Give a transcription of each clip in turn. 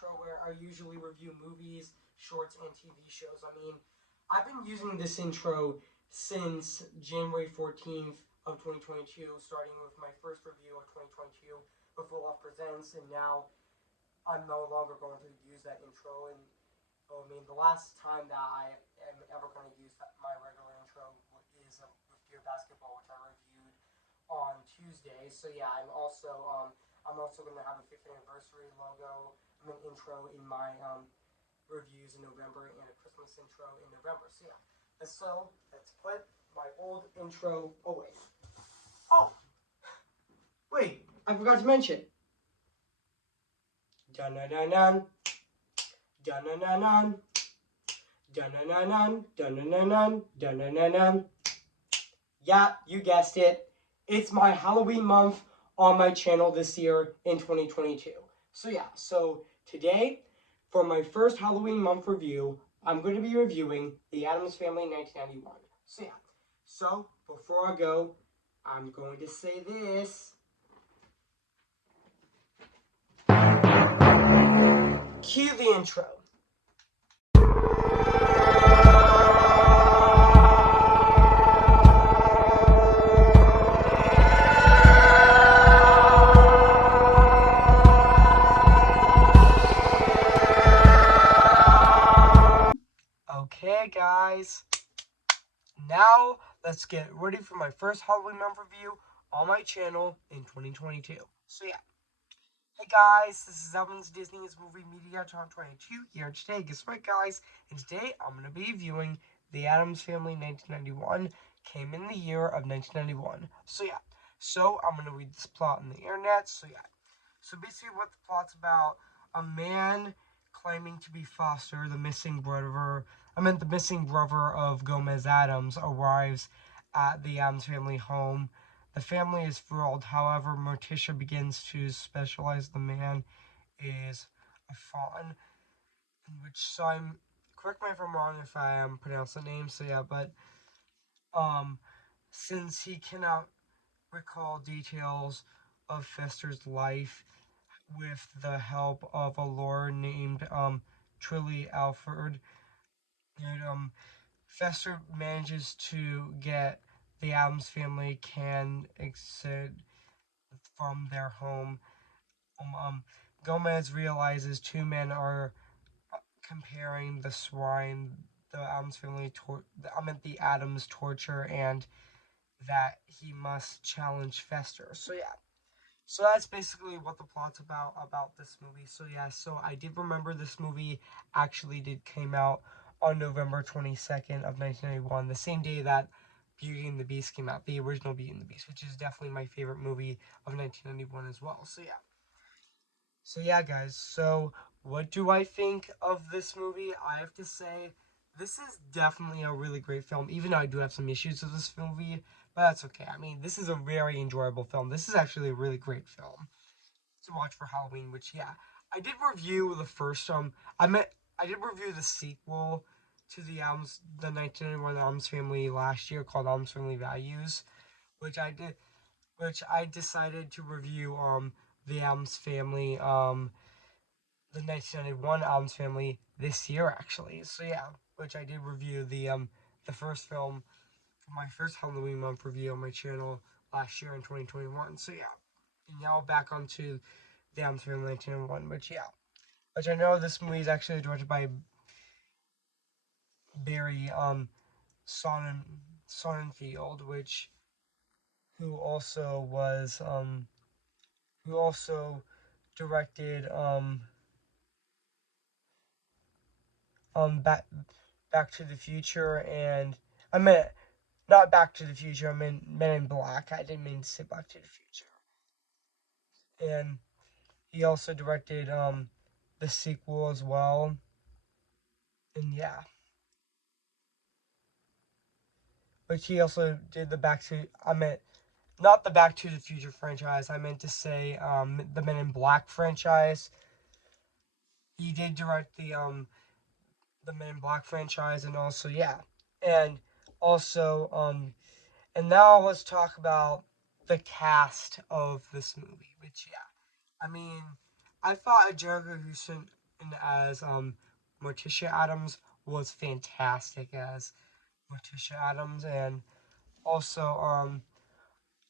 intro where I usually review movies, shorts, and TV shows. I mean, I've been using this intro since January 14th of 2022, starting with my first review of 2022 of Full Off Presents, and now I'm no longer going to use that intro. And I mean, the last time that I am ever going to use my regular intro is with Dear Basketball, which I reviewed on Tuesday. So yeah, I'm also going to have a 5th anniversary logo, intro in my reviews in November and a Christmas intro in November. So yeah, let's put my old intro away. Oh, wait, I forgot to mention. Dun-dun-dun-dun. Dun-dun-dun-dun. Dun-dun-dun-dun. Dun-dun-dun-dun. Dun-dun-dun-dun. Yeah, you guessed it. It's my Halloween month on my channel this year in 2022. So yeah, so today, for my first Halloween month review, I'm going to be reviewing The Addams Family 1991. So yeah, so before I go, I'm going to say this. Cue the intro. Okay, guys, now let's get ready for my first Halloween month review on my channel in 2022. So yeah, hey guys, this is Addams Disney's Movie Media 2022 here today. Guess what, guys? And today I'm going to be reviewing The Addams Family 1991. Came in the year of 1991. So yeah, so I'm going to read this plot on the internet. So yeah, so basically what the plot's about: a man claiming to be Foster, the missing brother of Gomez Addams, arrives at the Addams family home. The family is thrilled. However, Morticia begins to specialize the man is a fawn, correct me if I'm wrong if I am pronouncing the name. So yeah, but since he cannot recall details of Fester's life, with the help of a lawyer named Trilly Alford, and Fester manages to get the Addams family can exit from their home. Gomez realizes two men are comparing the swine, the Addams family, the Addams torture, and that he must challenge Fester. So yeah. So that's basically what the plot's about this movie. So yeah, so I did remember this movie actually came out on November 22nd of 1991, the same day that Beauty and the Beast came out, the original Beauty and the Beast, which is definitely my favorite movie of 1991 as well. So yeah. So yeah, guys, so what do I think of this movie? I have to say, this is definitely a really great film, even though I do have some issues with this movie, but that's okay. I mean, this is a very enjoyable film. This is actually a really great film to watch for Halloween, which, yeah, I did review the first, I did review the sequel to the 1991 Addams Family last year called Addams Family Values, which I decided to review, the Addams Family, the 1991 Addams Family this year, actually. So yeah, which I did review the first film for my first Halloween month review on my channel last year in 2021. So yeah, and now back onto the Addams Family 1991, which I know this movie is actually directed by Barry Sonnenfeld, who also directed Back to the Future, and I meant not Back to the Future, I meant Men in Black. I didn't mean to say Back to the Future. And he also directed the sequel as well. And yeah. But he also did not the Back to the Future franchise. I meant to say the Men in Black franchise. He did direct the Men in Black franchise, and also and now let's talk about the cast of this movie. Which I mean, I thought Angelica Houston as Morticia Addams was fantastic as Morticia Addams, and also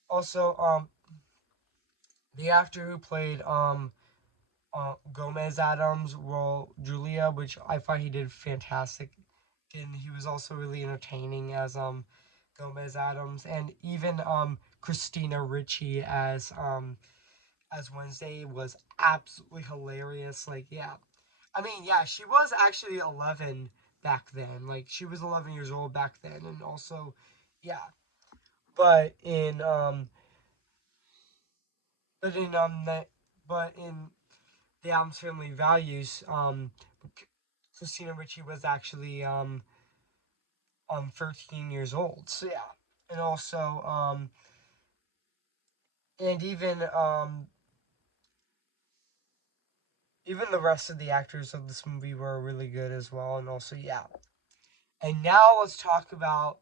also the actor who played Gomez Addams' role Julia, which I thought he did fantastic, and he was also really entertaining as Gomez Addams, and even Christina Ricci as Wednesday was absolutely hilarious. Like, yeah, I mean, yeah, she was actually 11 back then. Like, she was 11 years old back then, and also, yeah, but in but in the but in the Addams Family Values, Christina Ricci was actually 13 years old. So yeah, and also and even the rest of the actors of this movie were really good as well, and also yeah. And now let's talk about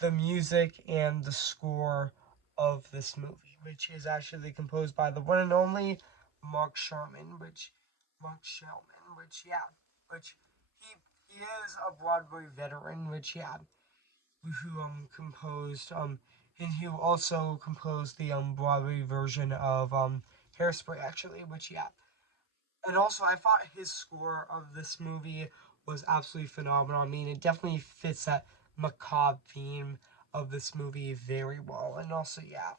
the music and the score of this movie, which is actually composed by the one and only Mark Sherman, which he is a Broadway veteran, which yeah, who composed and who also composed the Broadway version of Hairspray actually, which yeah. And also I thought his score of this movie was absolutely phenomenal. I mean, it definitely fits that macabre theme of this movie very well. And also yeah.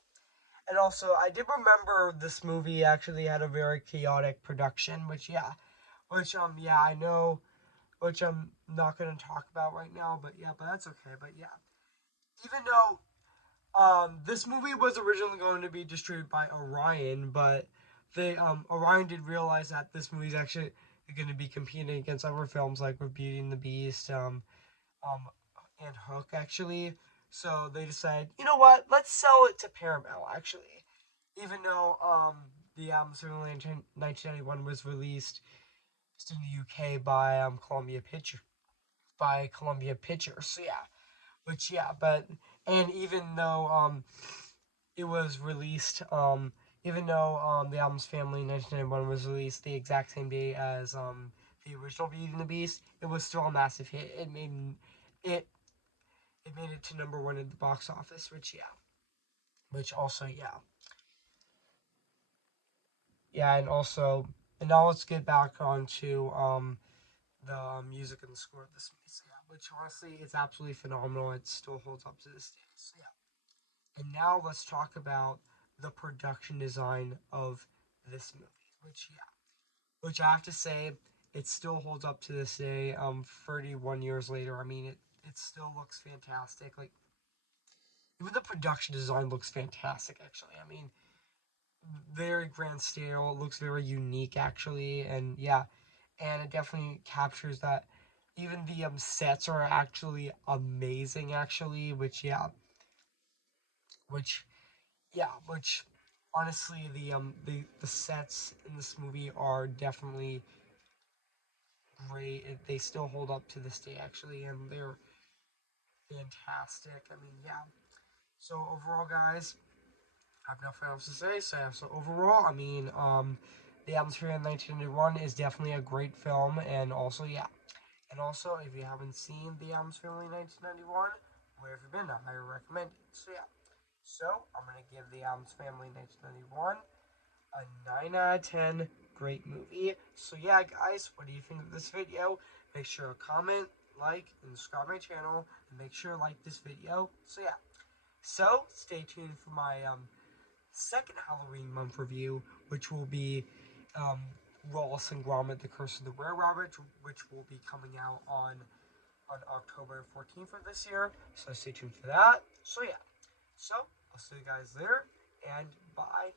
And also I did remember this movie actually had a very chaotic production, which yeah. Which yeah, I know, which I'm not gonna talk about right now, but yeah, but that's okay. But yeah, even though this movie was originally going to be distributed by Orion, but they Orion did realize that this movie is actually going to be competing against other films like with Beauty and the Beast, and Hook actually. So they decided, you know what, let's sell it to Paramount actually. Even though the certainly in 1991 was released just in the UK by Columbia Pictures. So yeah, which yeah, but and even though it was released even though the Addams Family 1991 was released the exact same day as the original Beauty and the Beast, it was still a massive hit. It it made it to number one at the box office, which yeah, which also yeah, yeah, and also and now let's get back on to the music and the score of this movie. So yeah, which honestly it's absolutely phenomenal. It still holds up to this day. So yeah. And now let's talk about the production design of this movie, which I have to say, it still holds up to this day. 31 years later, I mean, it still looks fantastic. Like even the production design looks fantastic. Actually, I mean, very grand scale. It looks very unique, actually, and yeah, and it definitely captures that. Even the sets are actually amazing, actually. Which yeah, which honestly the sets in this movie are definitely great. They still hold up to this day actually, and they're fantastic. I mean, yeah. So overall, guys, I have nothing else to say. So overall, I mean, the Atmosphere in 1991 is definitely a great film, and also yeah, and also if you haven't seen the Atmosphere in 1991, where have you been? I highly recommend it. So yeah. So I'm gonna give the Addams Family 1991 a 9 out of 10. Great movie. So yeah, guys, what do you think of this video? Make sure to comment, like, and subscribe to my channel, and make sure to like this video. So yeah. So stay tuned for my second Halloween month review, which will be um, Wallace and Gromit: The Curse of the Were Rabbit, which will be coming out on October 14th of this year. So stay tuned for that. So yeah. So I'll see you guys later, and bye.